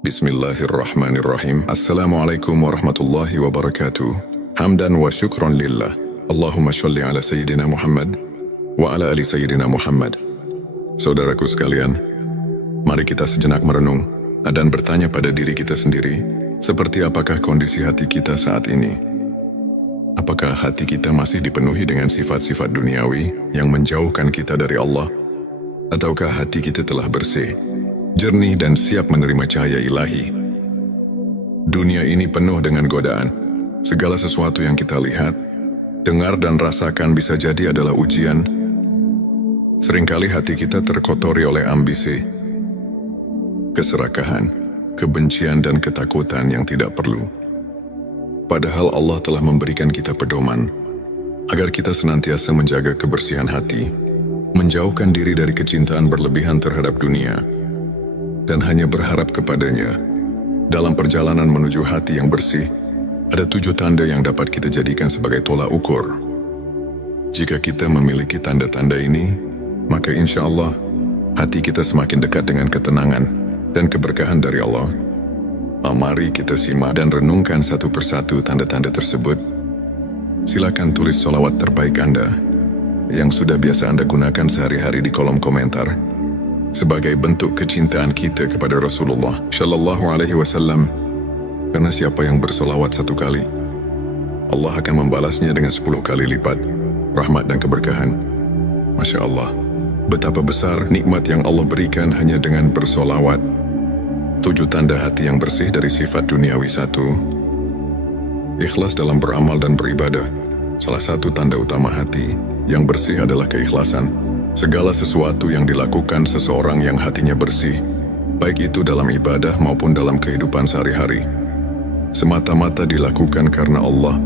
Bismillahirrahmanirrahim. Assalamualaikum warahmatullahi wabarakatuh. Hamdan wa syukran lillah. Allahumma sholli ala Sayyidina Muhammad wa ala ali Sayyidina Muhammad. Saudaraku sekalian, mari kita sejenak merenung dan bertanya pada diri kita sendiri, seperti apakah kondisi hati kita saat ini? Apakah hati kita masih dipenuhi dengan sifat-sifat duniawi yang menjauhkan kita dari Allah? Ataukah hati kita telah bersih, jernih dan siap menerima cahaya ilahi? Dunia ini penuh dengan godaan. Segala sesuatu yang kita lihat, dengar dan rasakan bisa jadi adalah ujian. Seringkali hati kita terkotori oleh ambisi, keserakahan, kebencian dan ketakutan yang tidak perlu. Padahal Allah telah memberikan kita pedoman agar kita senantiasa menjaga kebersihan hati, menjauhkan diri dari kecintaan berlebihan terhadap dunia, dan hanya berharap kepadanya. Dalam perjalanan menuju hati yang bersih, ada 7 tanda yang dapat kita jadikan sebagai tolak ukur. Jika kita memiliki tanda-tanda ini, maka insya Allah hati kita semakin dekat dengan ketenangan dan keberkahan dari Allah. Mari kita simak dan renungkan satu persatu tanda-tanda tersebut. Silakan tulis sholawat terbaik Anda yang sudah biasa Anda gunakan sehari-hari di kolom komentar sebagai bentuk kecintaan kita kepada Rasulullah Shallallahu Alaihi Wasallam. Karena siapa yang bersolawat 1 kali, Allah akan membalasnya dengan 10 kali lipat rahmat dan keberkahan. Masya Allah, betapa besar nikmat yang Allah berikan hanya dengan bersolawat. 7 tanda hati yang bersih dari sifat duniawi. 1. Ikhlas dalam beramal dan beribadah. Salah satu tanda utama hati yang bersih adalah keikhlasan. Segala sesuatu yang dilakukan seseorang yang hatinya bersih, baik itu dalam ibadah maupun dalam kehidupan sehari-hari, semata-mata dilakukan karena Allah.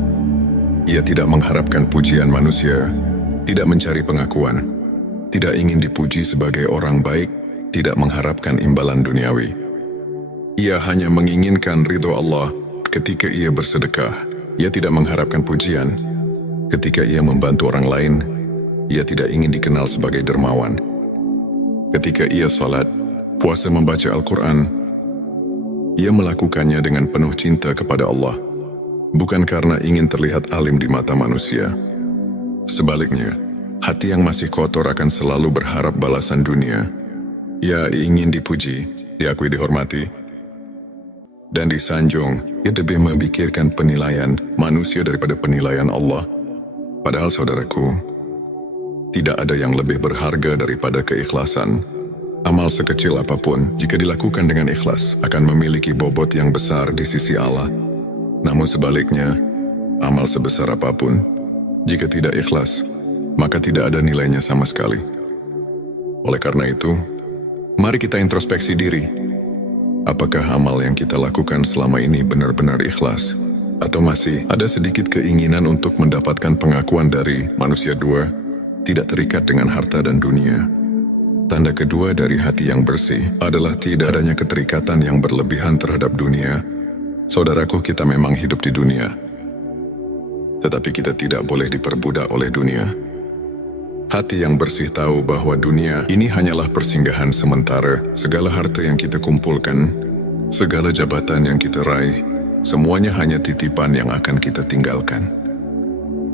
Ia tidak mengharapkan pujian manusia, tidak mencari pengakuan, tidak ingin dipuji sebagai orang baik, tidak mengharapkan imbalan duniawi. Ia hanya menginginkan ridho Allah ketika ia bersedekah. Ia tidak mengharapkan pujian. Ketika ia membantu orang lain, ia tidak ingin dikenal sebagai dermawan. Ketika ia salat, puasa, membaca Al-Quran, ia melakukannya dengan penuh cinta kepada Allah, bukan karena ingin terlihat alim di mata manusia. Sebaliknya, hati yang masih kotor akan selalu berharap balasan dunia. Ia ingin dipuji, diakui, dihormati, dan disanjung. Ia lebih memikirkan penilaian manusia daripada penilaian Allah. Padahal saudaraku, tidak ada yang lebih berharga daripada keikhlasan. Amal sekecil apapun, jika dilakukan dengan ikhlas, akan memiliki bobot yang besar di sisi Allah. Namun sebaliknya, amal sebesar apapun, jika tidak ikhlas, maka tidak ada nilainya sama sekali. Oleh karena itu, mari kita introspeksi diri. Apakah amal yang kita lakukan selama ini benar-benar ikhlas? Atau masih ada sedikit keinginan untuk mendapatkan pengakuan dari manusia? 2. Tidak terikat dengan harta dan dunia. Tanda kedua dari hati yang bersih adalah tidak adanya keterikatan yang berlebihan terhadap dunia. Saudaraku, kita memang hidup di dunia, tetapi kita tidak boleh diperbudak oleh dunia. Hati yang bersih tahu bahwa dunia ini hanyalah persinggahan sementara. Segala harta yang kita kumpulkan, segala jabatan yang kita raih, semuanya hanya titipan yang akan kita tinggalkan.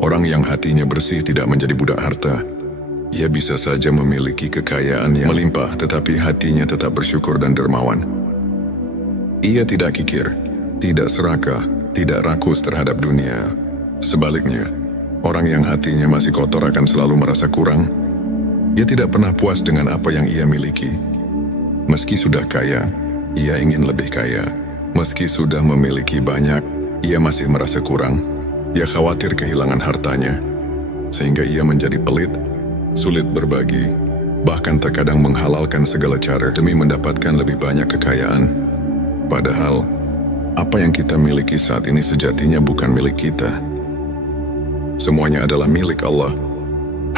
Orang yang hatinya bersih tidak menjadi budak harta. Ia bisa saja memiliki kekayaan yang melimpah, tetapi hatinya tetap bersyukur dan dermawan. Ia tidak kikir, tidak serakah, tidak rakus terhadap dunia. Sebaliknya, orang yang hatinya masih kotor akan selalu merasa kurang. Ia tidak pernah puas dengan apa yang ia miliki. Meski sudah kaya, ia ingin lebih kaya. Meski sudah memiliki banyak, ia masih merasa kurang. Ia khawatir kehilangan hartanya, sehingga ia menjadi pelit, sulit berbagi, bahkan terkadang menghalalkan segala cara demi mendapatkan lebih banyak kekayaan. Padahal, apa yang kita miliki saat ini sejatinya bukan milik kita. Semuanya adalah milik Allah.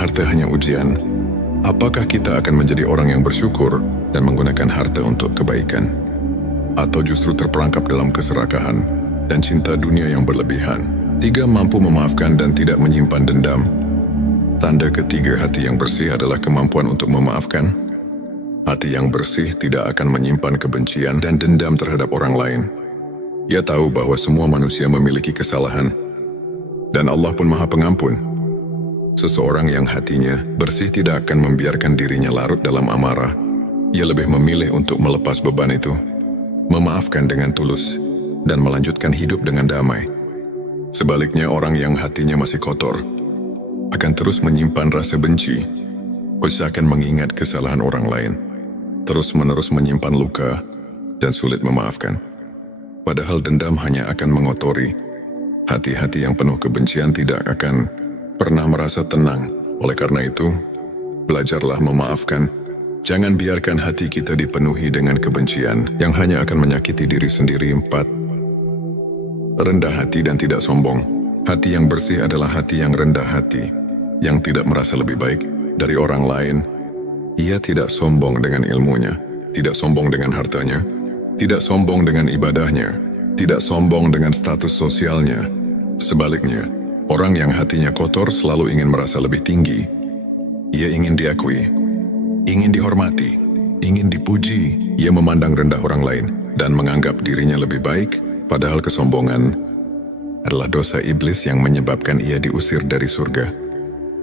Harta hanya ujian. Apakah kita akan menjadi orang yang bersyukur dan menggunakan harta untuk kebaikan? Atau justru terperangkap dalam keserakahan dan cinta dunia yang berlebihan? 3. Mampu memaafkan dan tidak menyimpan dendam. Tanda ketiga hati yang bersih adalah kemampuan untuk memaafkan. Hati yang bersih tidak akan menyimpan kebencian dan dendam terhadap orang lain. Ia tahu bahwa semua manusia memiliki kesalahan, dan Allah pun Maha Pengampun. Seseorang yang hatinya bersih tidak akan membiarkan dirinya larut dalam amarah. Ia lebih memilih untuk melepas beban itu, memaafkan dengan tulus, dan melanjutkan hidup dengan damai. Sebaliknya, orang yang hatinya masih kotor akan terus menyimpan rasa benci, usahakan mengingat kesalahan orang lain, terus-menerus menyimpan luka, dan sulit memaafkan. Padahal dendam hanya akan mengotori. Hati-hati yang penuh kebencian tidak akan pernah merasa tenang. Oleh karena itu, belajarlah memaafkan. Jangan biarkan hati kita dipenuhi dengan kebencian yang hanya akan menyakiti diri sendiri. 4. Rendah hati dan tidak sombong. Hati yang bersih adalah hati yang rendah hati, yang tidak merasa lebih baik dari orang lain. Ia tidak sombong dengan ilmunya, tidak sombong dengan hartanya, tidak sombong dengan ibadahnya, tidak sombong dengan status sosialnya. Sebaliknya, orang yang hatinya kotor selalu ingin merasa lebih tinggi. Ia ingin diakui, ingin dihormati, ingin dipuji. Ia memandang rendah orang lain dan menganggap dirinya lebih baik, padahal kesombongan adalah dosa iblis yang menyebabkan ia diusir dari surga.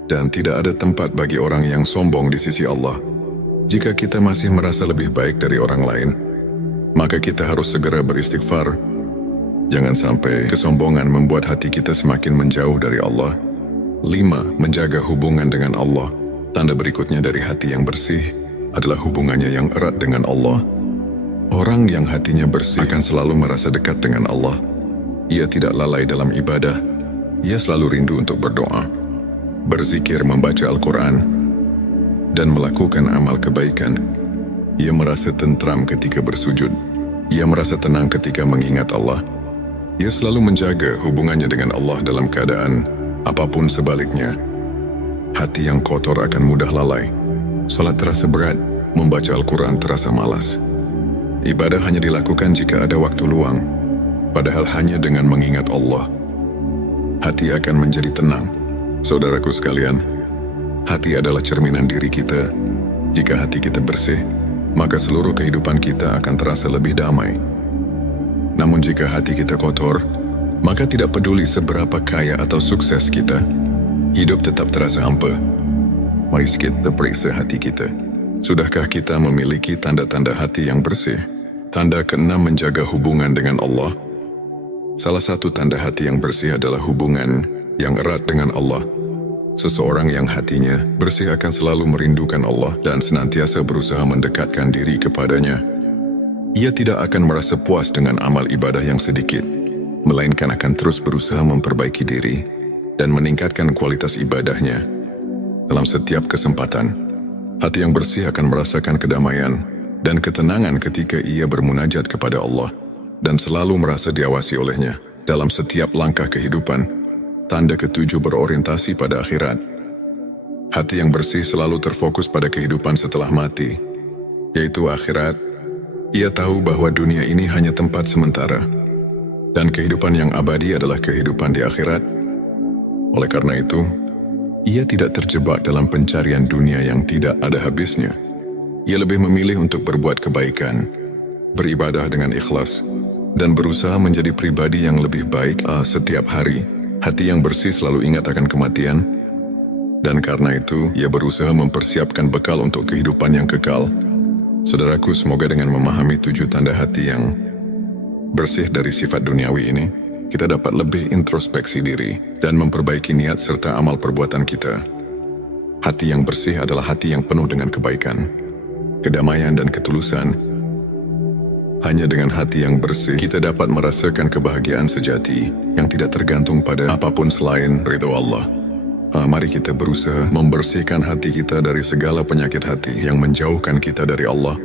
Dan tidak ada tempat bagi orang yang sombong di sisi Allah. Jika kita masih merasa lebih baik dari orang lain, maka kita harus segera beristighfar. Jangan sampai kesombongan membuat hati kita semakin menjauh dari Allah. 5. Menjaga hubungan dengan Allah. Tanda berikutnya dari hati yang bersih adalah hubungannya yang erat dengan Allah. Orang yang hatinya bersih akan selalu merasa dekat dengan Allah. Ia tidak lalai dalam ibadah. Ia selalu rindu untuk berdoa, berzikir, membaca Al-Quran, dan melakukan amal kebaikan. Ia merasa tentram ketika bersujud. Ia merasa tenang ketika mengingat Allah. Ia selalu menjaga hubungannya dengan Allah dalam keadaan apapun sebaliknya. Hati yang kotor akan mudah lalai. Salat terasa berat, membaca Al-Quran terasa malas. Ibadah hanya dilakukan jika ada waktu luang. Padahal hanya dengan mengingat Allah, hati akan menjadi tenang. Saudaraku sekalian, hati adalah cerminan diri kita. Jika hati kita bersih, maka seluruh kehidupan kita akan terasa lebih damai. Namun jika hati kita kotor, maka tidak peduli seberapa kaya atau sukses kita, hidup tetap terasa hampa. Mari kita periksa hati kita. Sudahkah kita memiliki tanda-tanda hati yang bersih? Tanda ke-6, menjaga hubungan dengan Allah. Salah satu tanda hati yang bersih adalah hubungan yang erat dengan Allah. Seseorang yang hatinya bersih akan selalu merindukan Allah dan senantiasa berusaha mendekatkan diri kepadanya. Ia tidak akan merasa puas dengan amal ibadah yang sedikit, melainkan akan terus berusaha memperbaiki diri dan meningkatkan kualitas ibadahnya. Dalam setiap kesempatan, hati yang bersih akan merasakan kedamaian dan ketenangan ketika ia bermunajat kepada Allah dan selalu merasa diawasi olehnya dalam setiap langkah kehidupan. Tanda ke-7, berorientasi pada akhirat. Hati yang bersih selalu terfokus pada kehidupan setelah mati, yaitu akhirat. Ia tahu bahwa dunia ini hanya tempat sementara, dan kehidupan yang abadi adalah kehidupan di akhirat. Oleh karena itu, ia tidak terjebak dalam pencarian dunia yang tidak ada habisnya. Ia lebih memilih untuk berbuat kebaikan, beribadah dengan ikhlas, dan berusaha menjadi pribadi yang lebih baik setiap hari. Hati yang bersih selalu ingat akan kematian, dan karena itu ia berusaha mempersiapkan bekal untuk kehidupan yang kekal. Saudaraku, semoga dengan memahami 7 tanda hati yang bersih dari sifat duniawi ini, kita dapat lebih introspeksi diri dan memperbaiki niat serta amal perbuatan kita. Hati yang bersih adalah hati yang penuh dengan kebaikan, kedamaian, dan ketulusan. Hanya dengan hati yang bersih, kita dapat merasakan kebahagiaan sejati yang tidak tergantung pada apapun selain ridho Allah. Mari kita berusaha membersihkan hati kita dari segala penyakit hati yang menjauhkan kita dari Allah.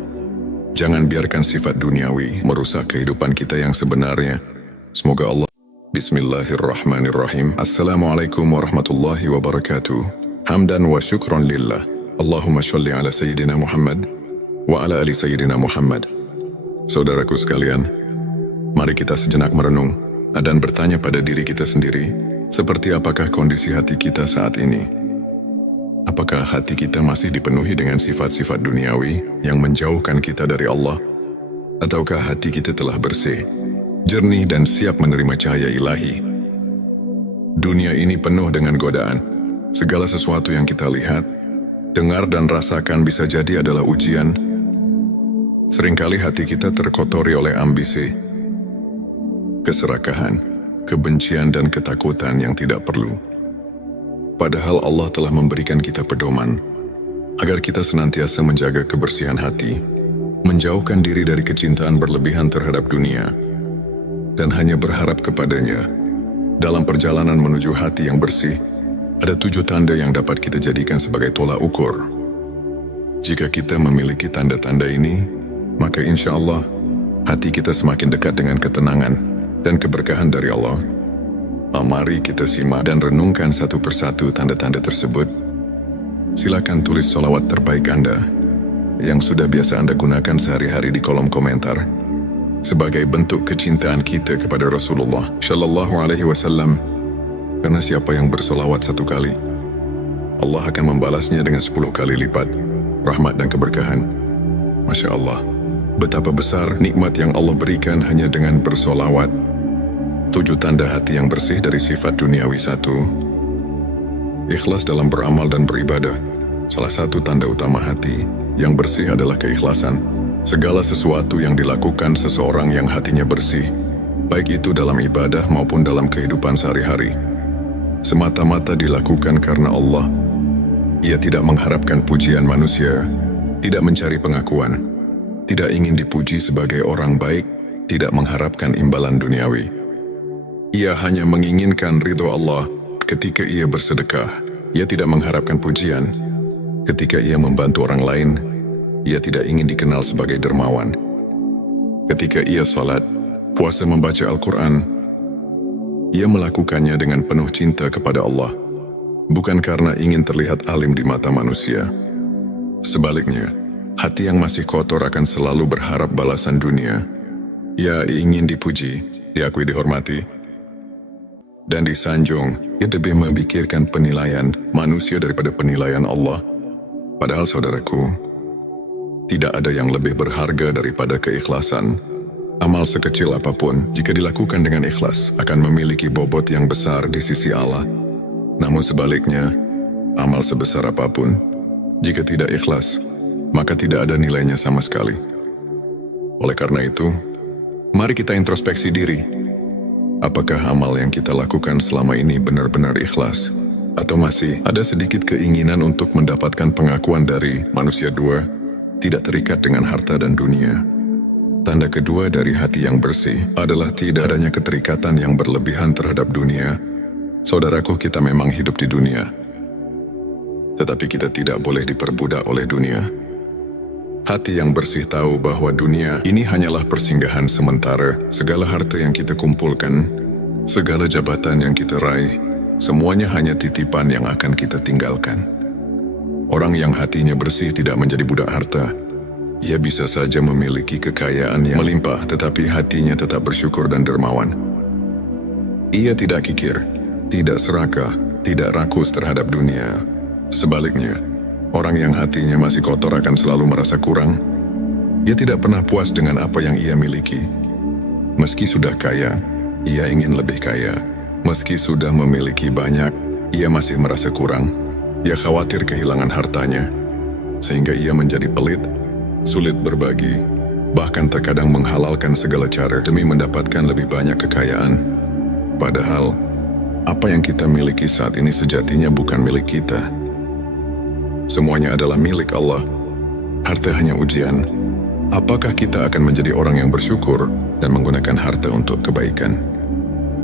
Jangan biarkan sifat duniawi merusak kehidupan kita yang sebenarnya. Semoga Allah. Bismillahirrahmanirrahim. Assalamualaikum warahmatullahi wabarakatuh. Hamdan wa syukran lillah. Allahumma sholli ala Sayyidina Muhammad wa ala ali Sayyidina Muhammad. Saudaraku sekalian, mari kita sejenak merenung dan bertanya pada diri kita sendiri, seperti apakah kondisi hati kita saat ini? Apakah hati kita masih dipenuhi dengan sifat-sifat duniawi yang menjauhkan kita dari Allah? Ataukah hati kita telah bersih, jernih dan siap menerima cahaya ilahi? Dunia ini penuh dengan godaan. Segala sesuatu yang kita lihat, dengar dan rasakan bisa jadi adalah ujian. Seringkali hati kita terkotori oleh ambisi, keserakahan, kebencian dan ketakutan yang tidak perlu. Padahal Allah telah memberikan kita pedoman agar kita senantiasa menjaga kebersihan hati, menjauhkan diri dari kecintaan berlebihan terhadap dunia, dan hanya berharap kepadanya. Dalam perjalanan menuju hati yang bersih, ada 7 tanda yang dapat kita jadikan sebagai tolak ukur. Jika kita memiliki tanda-tanda ini, maka insya Allah hati kita semakin dekat dengan ketenangan dan keberkahan dari Allah. Mari kita simak dan renungkan satu persatu tanda-tanda tersebut. Silakan tulis sholawat terbaik Anda yang sudah biasa Anda gunakan sehari-hari di kolom komentar sebagai bentuk kecintaan kita kepada Rasulullah Shallallahu Alaihi Wasallam. Karena siapa yang bersolawat 1 kali, Allah akan membalasnya dengan 10 kali lipat rahmat dan keberkahan. Masya Allah, betapa besar nikmat yang Allah berikan hanya dengan bersolawat. 7 tanda hati yang bersih dari sifat duniawi. 1. Ikhlas dalam beramal dan beribadah. Salah satu tanda utama hati yang bersih adalah keikhlasan. Segala sesuatu yang dilakukan seseorang yang hatinya bersih, baik itu dalam ibadah maupun dalam kehidupan sehari-hari, semata-mata dilakukan karena Allah. Ia tidak mengharapkan pujian manusia, tidak mencari pengakuan, tidak ingin dipuji sebagai orang baik, tidak mengharapkan imbalan duniawi. Ia hanya menginginkan ridho Allah. Ketika ia bersedekah, ia tidak mengharapkan pujian. Ketika ia membantu orang lain, ia tidak ingin dikenal sebagai dermawan. Ketika ia salat, puasa, membaca Al-Quran, ia melakukannya dengan penuh cinta kepada Allah, bukan karena ingin terlihat alim di mata manusia. Sebaliknya, hati yang masih kotor akan selalu berharap balasan dunia. Ia ingin dipuji, diakui, dihormati, dan disanjung. Ia lebih memikirkan penilaian manusia daripada penilaian Allah. Padahal saudaraku, tidak ada yang lebih berharga daripada keikhlasan. Amal sekecil apapun, jika dilakukan dengan ikhlas, akan memiliki bobot yang besar di sisi Allah. Namun sebaliknya, amal sebesar apapun, jika tidak ikhlas, maka tidak ada nilainya sama sekali. Oleh karena itu, mari kita introspeksi diri. Apakah amal yang kita lakukan selama ini benar-benar ikhlas? Atau masih ada sedikit keinginan untuk mendapatkan pengakuan dari manusia? 2. Tidak terikat dengan harta dan dunia. Tanda kedua dari hati yang bersih adalah tidak adanya keterikatan yang berlebihan terhadap dunia. Saudaraku, kita memang hidup di dunia, tetapi kita tidak boleh diperbudak oleh dunia. Hati yang bersih tahu bahwa dunia ini hanyalah persinggahan sementara. Segala harta yang kita kumpulkan, segala jabatan yang kita raih, semuanya hanya titipan yang akan kita tinggalkan. Orang yang hatinya bersih tidak menjadi budak harta. Ia bisa saja memiliki kekayaan yang melimpah, tetapi hatinya tetap bersyukur dan dermawan. Ia tidak kikir, tidak serakah, tidak rakus terhadap dunia. Sebaliknya, orang yang hatinya masih kotor akan selalu merasa kurang. Ia tidak pernah puas dengan apa yang ia miliki. Meski sudah kaya, ia ingin lebih kaya. Meski sudah memiliki banyak, ia masih merasa kurang. Ia khawatir kehilangan hartanya, sehingga ia menjadi pelit, sulit berbagi, bahkan terkadang menghalalkan segala cara demi mendapatkan lebih banyak kekayaan. Padahal, apa yang kita miliki saat ini sejatinya bukan milik kita. Semuanya adalah milik Allah. Harta hanya ujian. Apakah kita akan menjadi orang yang bersyukur dan menggunakan harta untuk kebaikan?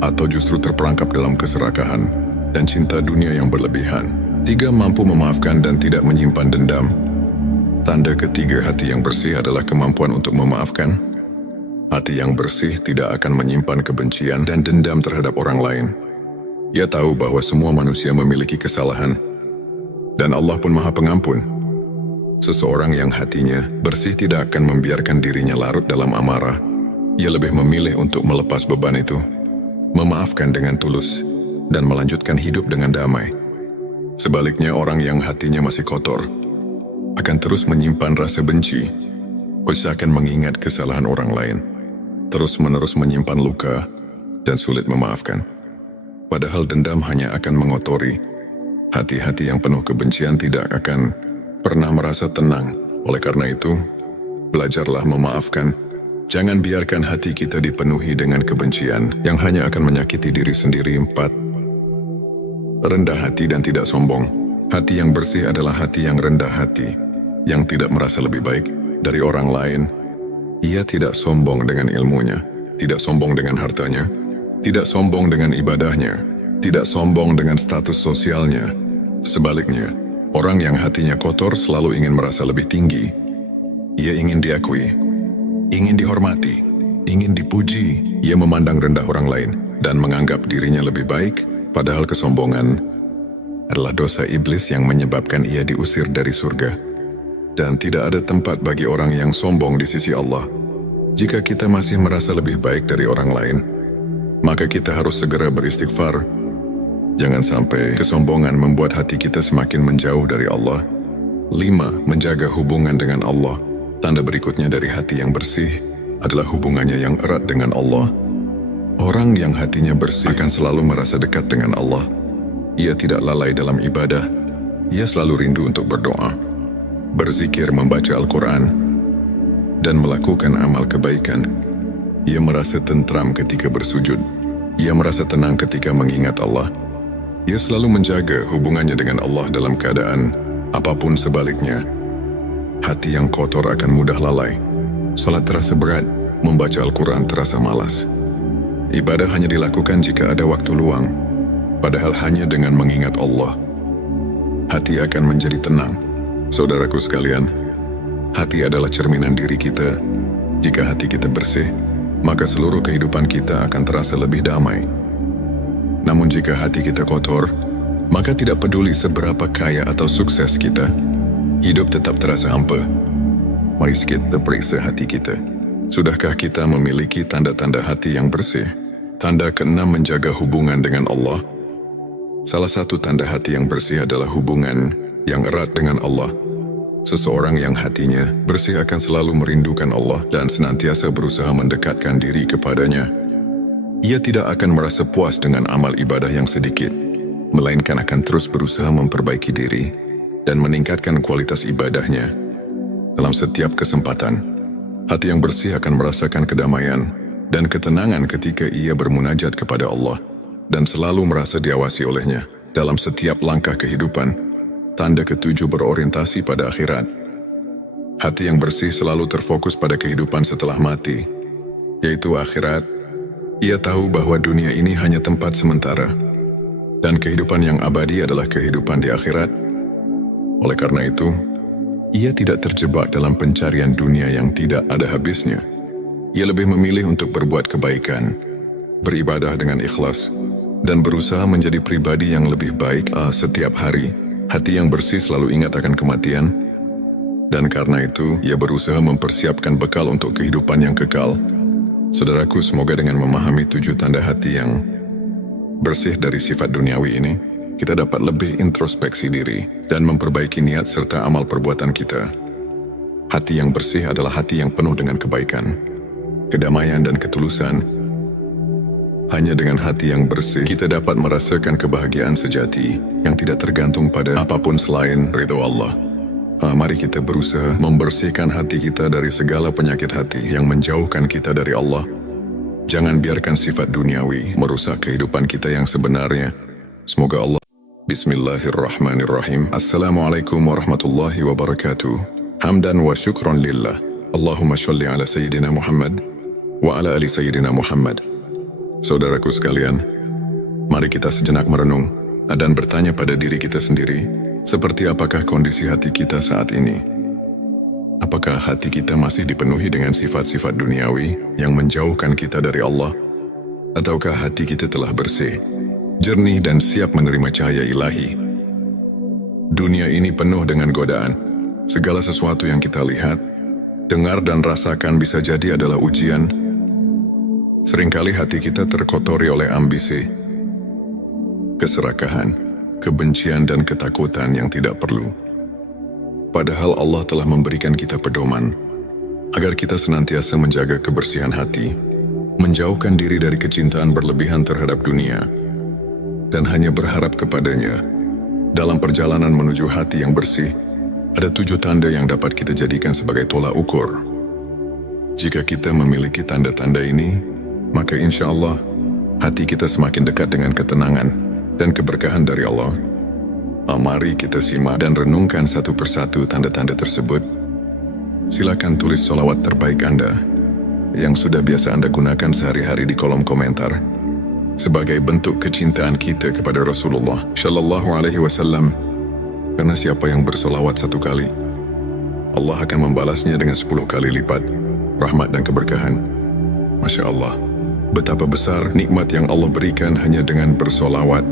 Atau justru terperangkap dalam keserakahan dan cinta dunia yang berlebihan? 3. Mampu memaafkan dan tidak menyimpan dendam. Tanda ketiga hati yang bersih adalah kemampuan untuk memaafkan. Hati yang bersih tidak akan menyimpan kebencian dan dendam terhadap orang lain. Ia tahu bahwa semua manusia memiliki kesalahan, dan Allah pun Maha Pengampun. Seseorang yang hatinya bersih tidak akan membiarkan dirinya larut dalam amarah. Ia lebih memilih untuk melepas beban itu, memaafkan dengan tulus, dan melanjutkan hidup dengan damai. Sebaliknya, orang yang hatinya masih kotor akan terus menyimpan rasa benci, usahakan mengingat kesalahan orang lain, terus-menerus menyimpan luka, dan sulit memaafkan. Padahal dendam hanya akan mengotori. Hati-hati yang penuh kebencian tidak akan pernah merasa tenang. Oleh karena itu, belajarlah memaafkan. Jangan biarkan hati kita dipenuhi dengan kebencian yang hanya akan menyakiti diri sendiri. 4. Rendah hati dan tidak sombong. Hati yang bersih adalah hati yang rendah hati, yang tidak merasa lebih baik dari orang lain. Ia tidak sombong dengan ilmunya, tidak sombong dengan hartanya, tidak sombong dengan ibadahnya, tidak sombong dengan status sosialnya. Sebaliknya, orang yang hatinya kotor selalu ingin merasa lebih tinggi. Ia ingin diakui, ingin dihormati, ingin dipuji. Ia memandang rendah orang lain dan menganggap dirinya lebih baik, padahal kesombongan adalah dosa iblis yang menyebabkan ia diusir dari surga. Dan tidak ada tempat bagi orang yang sombong di sisi Allah. Jika kita masih merasa lebih baik dari orang lain, maka kita harus segera beristighfar. Jangan sampai kesombongan membuat hati kita semakin menjauh dari Allah. 5. Menjaga hubungan dengan Allah. Tanda berikutnya dari hati yang bersih adalah hubungannya yang erat dengan Allah. Orang yang hatinya bersih akan selalu merasa dekat dengan Allah. Ia tidak lalai dalam ibadah. Ia selalu rindu untuk berdoa, berzikir, membaca Al-Quran, dan melakukan amal kebaikan. Ia merasa tentram ketika bersujud. Ia merasa tenang ketika mengingat Allah. Ia selalu menjaga hubungannya dengan Allah dalam keadaan apapun. Sebaliknya, hati yang kotor akan mudah lalai. Salat terasa berat, membaca Al-Quran terasa malas. Ibadah hanya dilakukan jika ada waktu luang. Padahal hanya dengan mengingat Allah, hati akan menjadi tenang. Saudaraku sekalian, hati adalah cerminan diri kita. Jika hati kita bersih, maka seluruh kehidupan kita akan terasa lebih damai. Namun jika hati kita kotor, maka tidak peduli seberapa kaya atau sukses kita, hidup tetap terasa hampa. Mari kita periksa hati kita. Sudahkah kita memiliki tanda-tanda hati yang bersih? Tanda ke-6, menjaga hubungan dengan Allah. Salah satu tanda hati yang bersih adalah hubungan yang erat dengan Allah. Seseorang yang hatinya bersih akan selalu merindukan Allah dan senantiasa berusaha mendekatkan diri kepadanya. Ia tidak akan merasa puas dengan amal ibadah yang sedikit, melainkan akan terus berusaha memperbaiki diri dan meningkatkan kualitas ibadahnya. Dalam setiap kesempatan, hati yang bersih akan merasakan kedamaian dan ketenangan ketika ia bermunajat kepada Allah dan selalu merasa diawasi olehnya dalam setiap langkah kehidupan. Tanda ke-7, berorientasi pada akhirat. Hati yang bersih selalu terfokus pada kehidupan setelah mati, yaitu akhirat. Ia tahu bahwa dunia ini hanya tempat sementara, dan kehidupan yang abadi adalah kehidupan di akhirat. Oleh karena itu, ia tidak terjebak dalam pencarian dunia yang tidak ada habisnya. Ia lebih memilih untuk berbuat kebaikan, beribadah dengan ikhlas, dan berusaha menjadi pribadi yang lebih baik setiap hari. Hati yang bersih selalu ingat akan kematian, dan karena itu ia berusaha mempersiapkan bekal untuk kehidupan yang kekal. Saudaraku, semoga dengan memahami 7 tanda hati yang bersih dari sifat duniawi ini, kita dapat lebih introspeksi diri dan memperbaiki niat serta amal perbuatan kita. Hati yang bersih adalah hati yang penuh dengan kebaikan, kedamaian, dan ketulusan. Hanya dengan hati yang bersih, kita dapat merasakan kebahagiaan sejati yang tidak tergantung pada apapun selain ridho Allah. Mari kita berusaha membersihkan hati kita dari segala penyakit hati yang menjauhkan kita dari Allah. Jangan biarkan sifat duniawi merusak kehidupan kita yang sebenarnya. Semoga Allah. Bismillahirrahmanirrahim. Assalamualaikum warahmatullahi wabarakatuh. Hamdan wa syukran lillah. Allahumma sholli ala Sayyidina Muhammad wa ala ali Sayyidina Muhammad. Saudaraku sekalian, mari kita sejenak merenung dan bertanya pada diri kita sendiri, seperti apakah kondisi hati kita saat ini? Apakah hati kita masih dipenuhi dengan sifat-sifat duniawi yang menjauhkan kita dari Allah? Ataukah hati kita telah bersih, jernih, dan siap menerima cahaya ilahi? Dunia ini penuh dengan godaan. Segala sesuatu yang kita lihat, dengar, dan rasakan bisa jadi adalah ujian. Seringkali hati kita terkotori oleh ambisi, keserakahan, kebencian dan ketakutan yang tidak perlu. Padahal Allah telah memberikan kita pedoman agar kita senantiasa menjaga kebersihan hati, menjauhkan diri dari kecintaan berlebihan terhadap dunia, dan hanya berharap kepadanya. Dalam perjalanan menuju hati yang bersih, ada 7 tanda yang dapat kita jadikan sebagai tolak ukur. Jika kita memiliki tanda-tanda ini, maka insya Allah hati kita semakin dekat dengan ketenangan dan keberkahan dari Allah. Mari kita simak dan renungkan satu persatu tanda-tanda tersebut. Silakan tulis sholawat terbaik Anda yang sudah biasa Anda gunakan sehari-hari di kolom komentar sebagai bentuk kecintaan kita kepada Rasulullah Shallallahu Alaihi Wasallam. Karena siapa yang bersolawat 1 kali, Allah akan membalasnya dengan 10 kali lipat rahmat dan keberkahan. Masya Allah, betapa besar nikmat yang Allah berikan hanya dengan bersolawat.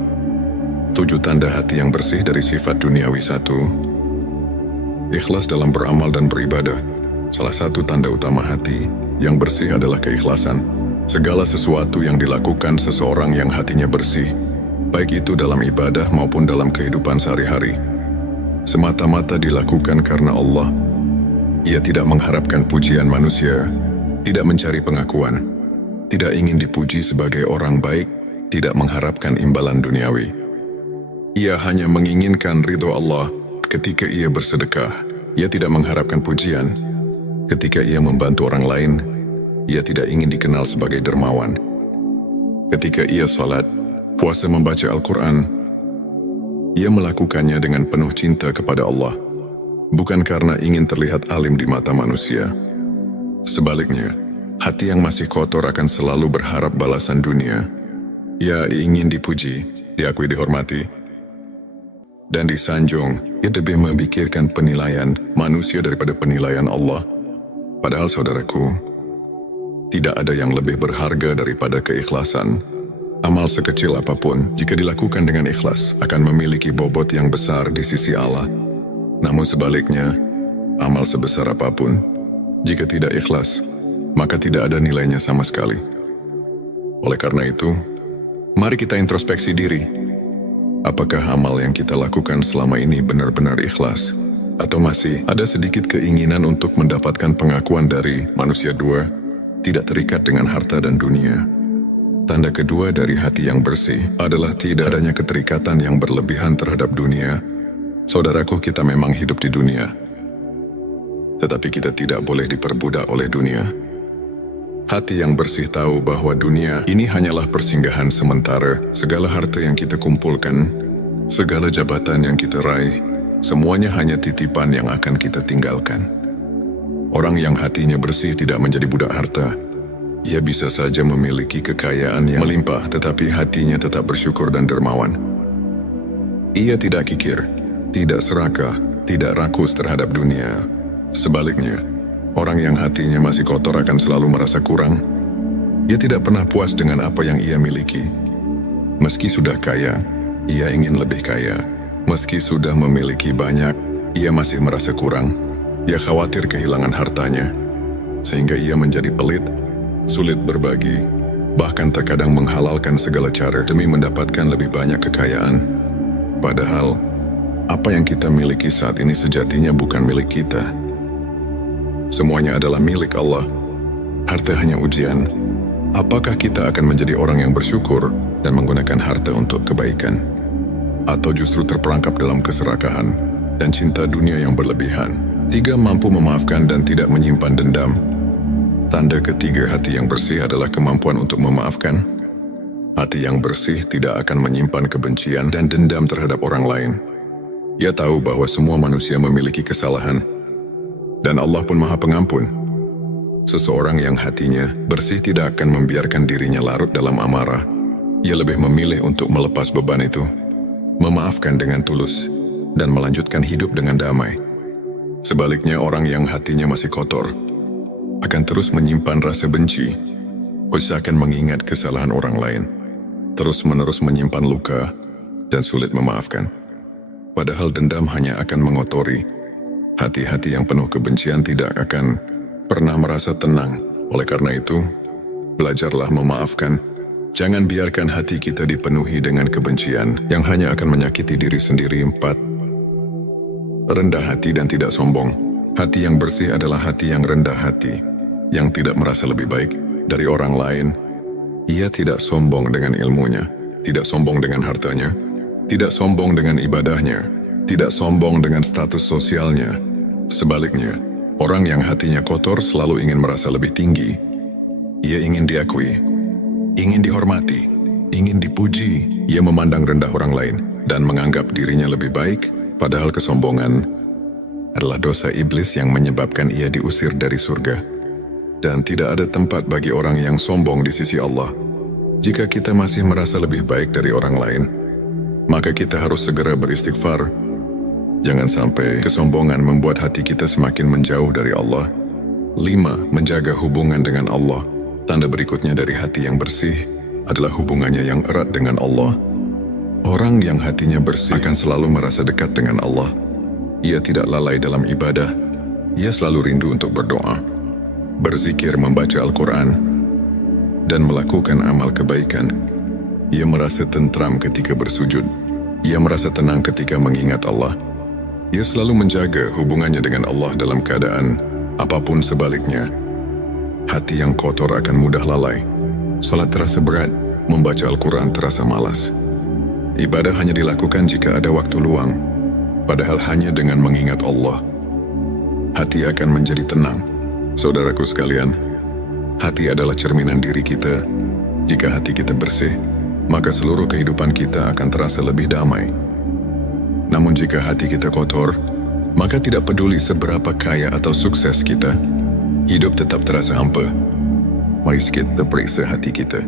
7 tanda hati yang bersih dari sifat duniawi. 1. Ikhlas dalam beramal dan beribadah. Salah satu tanda utama hati yang bersih adalah keikhlasan. Segala sesuatu yang dilakukan seseorang yang hatinya bersih, baik itu dalam ibadah maupun dalam kehidupan sehari-hari, semata-mata dilakukan karena Allah. Ia tidak mengharapkan pujian manusia, tidak mencari pengakuan, tidak ingin dipuji sebagai orang baik, tidak mengharapkan imbalan duniawi. Ia hanya menginginkan ridho Allah ketika ia bersedekah. Ia tidak mengharapkan pujian. Ketika ia membantu orang lain, ia tidak ingin dikenal sebagai dermawan. Ketika ia salat, puasa, membaca Al-Quran, ia melakukannya dengan penuh cinta kepada Allah, bukan karena ingin terlihat alim di mata manusia. Sebaliknya, hati yang masih kotor akan selalu berharap balasan dunia. Ia ingin dipuji, diakui, dihormati, dan disanjung. Ia lebih memikirkan penilaian manusia daripada penilaian Allah. Padahal saudaraku, tidak ada yang lebih berharga daripada keikhlasan. Amal sekecil apapun, jika dilakukan dengan ikhlas, akan memiliki bobot yang besar di sisi Allah. Namun sebaliknya, amal sebesar apapun, jika tidak ikhlas, maka tidak ada nilainya sama sekali. Oleh karena itu, mari kita introspeksi diri. Apakah amal yang kita lakukan selama ini benar-benar ikhlas? Atau masih ada sedikit keinginan untuk mendapatkan pengakuan dari manusia? 2. Tidak terikat dengan harta dan dunia. Tanda kedua dari hati yang bersih adalah tidak adanya keterikatan yang berlebihan terhadap dunia. Saudaraku, kita memang hidup di dunia, tetapi kita tidak boleh diperbudak oleh dunia. Hati yang bersih tahu bahwa dunia ini hanyalah persinggahan sementara. Segala harta yang kita kumpulkan, segala jabatan yang kita raih, semuanya hanya titipan yang akan kita tinggalkan. Orang yang hatinya bersih tidak menjadi budak harta. Ia bisa saja memiliki kekayaan yang melimpah, tetapi hatinya tetap bersyukur dan dermawan. Ia tidak kikir, tidak serakah, tidak rakus terhadap dunia. Sebaliknya, orang yang hatinya masih kotor akan selalu merasa kurang. Ia tidak pernah puas dengan apa yang ia miliki. Meski sudah kaya, ia ingin lebih kaya. Meski sudah memiliki banyak, ia masih merasa kurang. Ia khawatir kehilangan hartanya, sehingga ia menjadi pelit, sulit berbagi, bahkan terkadang menghalalkan segala cara demi mendapatkan lebih banyak kekayaan. Padahal, apa yang kita miliki saat ini sejatinya bukan milik kita. Semuanya adalah milik Allah. Harta hanya ujian. Apakah kita akan menjadi orang yang bersyukur dan menggunakan harta untuk kebaikan? Atau justru terperangkap dalam keserakahan dan cinta dunia yang berlebihan? 3. Mampu memaafkan dan tidak menyimpan dendam. Tanda ketiga hati yang bersih adalah kemampuan untuk memaafkan. Hati yang bersih tidak akan menyimpan kebencian dan dendam terhadap orang lain. Ia tahu bahwa semua manusia memiliki kesalahan, dan Allah pun Maha Pengampun. Seseorang yang hatinya bersih tidak akan membiarkan dirinya larut dalam amarah. Ia lebih memilih untuk melepas beban itu, memaafkan dengan tulus, dan melanjutkan hidup dengan damai. Sebaliknya, orang yang hatinya masih kotor akan terus menyimpan rasa benci, usahakan mengingat kesalahan orang lain, terus-menerus menyimpan luka, dan sulit memaafkan. Padahal dendam hanya akan mengotori. Hati-hati yang penuh kebencian tidak akan pernah merasa tenang. Oleh karena itu, belajarlah memaafkan Jangan biarkan hati kita dipenuhi dengan kebencian yang hanya akan menyakiti diri sendiri. 4. Rendah hati dan tidak sombong. Hati yang bersih adalah hati yang rendah hati, yang tidak merasa lebih baik dari orang lain. Ia tidak sombong dengan ilmunya, tidak sombong dengan hartanya, tidak sombong dengan ibadahnya, tidak sombong dengan status sosialnya. Sebaliknya, orang yang hatinya kotor selalu ingin merasa lebih tinggi. Ia ingin diakui, ingin dihormati, ingin dipuji. Ia memandang rendah orang lain dan menganggap dirinya lebih baik, padahal kesombongan adalah dosa iblis yang menyebabkan ia diusir dari surga. Dan tidak ada tempat bagi orang yang sombong di sisi Allah. Jika kita masih merasa lebih baik dari orang lain, maka kita harus segera beristighfar. Jangan sampai kesombongan membuat hati kita semakin menjauh dari Allah. 5. Menjaga hubungan dengan Allah. Tanda berikutnya dari hati yang bersih adalah hubungannya yang erat dengan Allah. Orang yang hatinya bersih akan selalu merasa dekat dengan Allah. Ia tidak lalai dalam ibadah. Ia selalu rindu untuk berdoa, berzikir, membaca Al-Quran, dan melakukan amal kebaikan. Ia merasa tentram ketika bersujud. Ia merasa tenang ketika mengingat Allah. Ia selalu menjaga hubungannya dengan Allah dalam keadaan apapun sebaliknya. Hati yang kotor akan mudah lalai. Salat terasa berat, membaca Al-Quran terasa malas. Ibadah hanya dilakukan jika ada waktu luang, padahal hanya dengan mengingat Allah, hati akan menjadi tenang. Saudaraku sekalian, hati adalah cerminan diri kita. Jika hati kita bersih, maka seluruh kehidupan kita akan terasa lebih damai. Namun jika hati kita kotor, maka tidak peduli seberapa kaya atau sukses kita, hidup tetap terasa hampa. Mari kita periksa hati kita.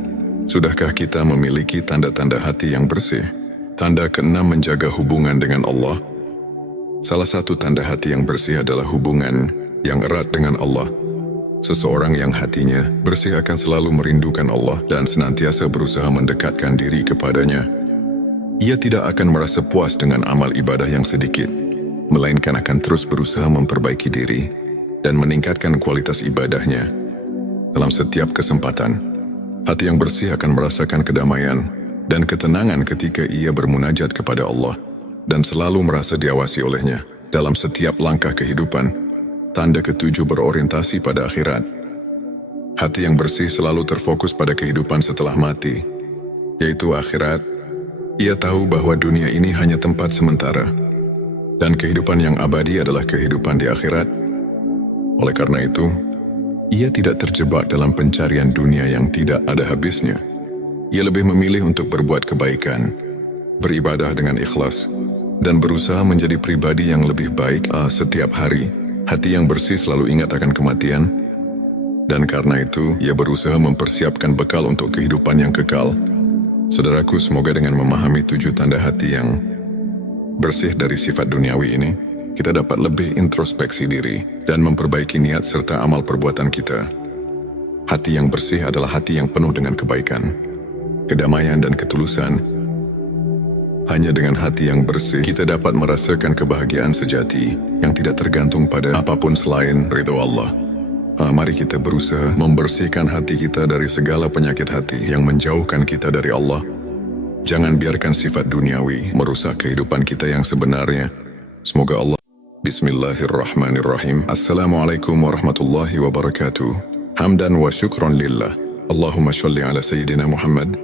Sudahkah kita memiliki tanda-tanda hati yang bersih? Tanda keenam, menjaga hubungan dengan Allah. Salah satu tanda hati yang bersih adalah hubungan yang erat dengan Allah. Seseorang yang hatinya bersih akan selalu merindukan Allah dan senantiasa berusaha mendekatkan diri kepadanya. Ia tidak akan merasa puas dengan amal ibadah yang sedikit, melainkan akan terus berusaha memperbaiki diri dan meningkatkan kualitas ibadahnya. Dalam setiap kesempatan, hati yang bersih akan merasakan kedamaian dan ketenangan ketika ia bermunajat kepada Allah dan selalu merasa diawasi olehnya dalam setiap langkah kehidupan. Tanda ketujuh, berorientasi pada akhirat. Hati yang bersih selalu terfokus pada kehidupan setelah mati, yaitu akhirat. Ia tahu bahwa dunia ini hanya tempat sementara, dan kehidupan yang abadi adalah kehidupan di akhirat. Oleh karena itu, ia tidak terjebak dalam pencarian dunia yang tidak ada habisnya. Ia lebih memilih untuk berbuat kebaikan, beribadah dengan ikhlas, dan berusaha menjadi pribadi yang lebih baik setiap hari. Hati yang bersih selalu ingat akan kematian, dan karena itu ia berusaha mempersiapkan bekal untuk kehidupan yang kekal. Saudaraku, semoga dengan memahami 7 tanda hati yang bersih dari sifat duniawi ini, kita dapat lebih introspeksi diri dan memperbaiki niat serta amal perbuatan kita. Hati yang bersih adalah hati yang penuh dengan kebaikan, kedamaian, dan ketulusan. Hanya dengan hati yang bersih, kita dapat merasakan kebahagiaan sejati yang tidak tergantung pada apapun selain ridho Allah. Mari kita berusaha membersihkan hati kita dari segala penyakit hati yang menjauhkan kita dari Allah. Jangan biarkan sifat duniawi merusak kehidupan kita yang sebenarnya. Semoga Allah. Bismillahirrahmanirrahim. Assalamualaikum warahmatullahi wabarakatuh. Hamdan wa syukron lillah. Allahumma sholli ala Sayyidina Muhammad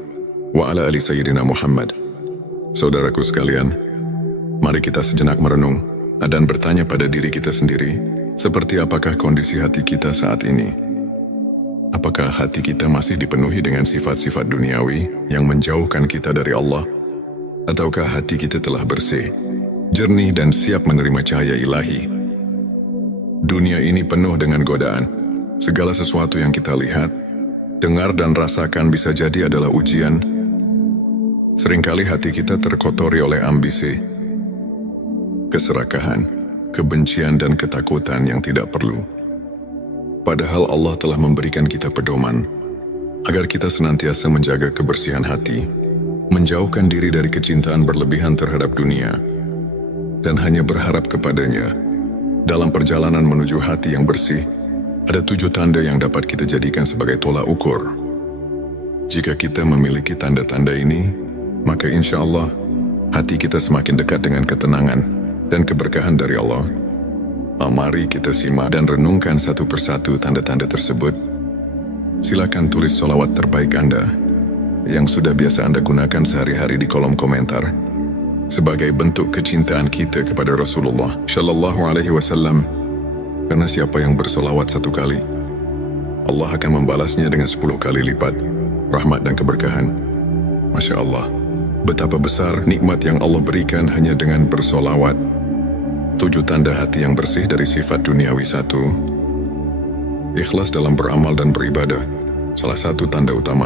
wa ala ali Sayyidina Muhammad. Saudaraku sekalian, mari kita sejenak merenung dan bertanya pada diri kita sendiri, seperti apakah kondisi hati kita saat ini? Apakah hati kita masih dipenuhi dengan sifat-sifat duniawi yang menjauhkan kita dari Allah? Ataukah hati kita telah bersih, jernih, dan siap menerima cahaya ilahi? Dunia ini penuh dengan godaan. Segala sesuatu yang kita lihat, dengar, dan rasakan bisa jadi adalah ujian. Seringkali hati kita terkotori oleh ambisi, keserakahan, kebencian, dan ketakutan yang tidak perlu. Padahal Allah telah memberikan kita pedoman agar kita senantiasa menjaga kebersihan hati, menjauhkan diri dari kecintaan berlebihan terhadap dunia, dan hanya berharap kepadanya. Dalam perjalanan menuju hati yang bersih, ada 7 tanda yang dapat kita jadikan sebagai tolak ukur. Jika kita memiliki tanda-tanda ini, maka insya Allah hati kita semakin dekat dengan ketenangan dan keberkahan dari Allah. Mari kita simak dan renungkan satu persatu tanda-tanda tersebut. Silakan tulis sholawat terbaik Anda yang sudah biasa Anda gunakan sehari-hari di kolom komentar sebagai bentuk kecintaan kita kepada Rasulullah Shallallahu Alaihi Wasallam. Karena siapa yang bersolawat 1 kali, Allah akan membalasnya dengan 10 kali lipat rahmat dan keberkahan. Masya Allah, betapa besar nikmat yang Allah berikan hanya dengan bersolawat. 7 tanda hati yang bersih dari sifat duniawi. 1. Ikhlas dalam beramal dan beribadah. Salah satu tanda utama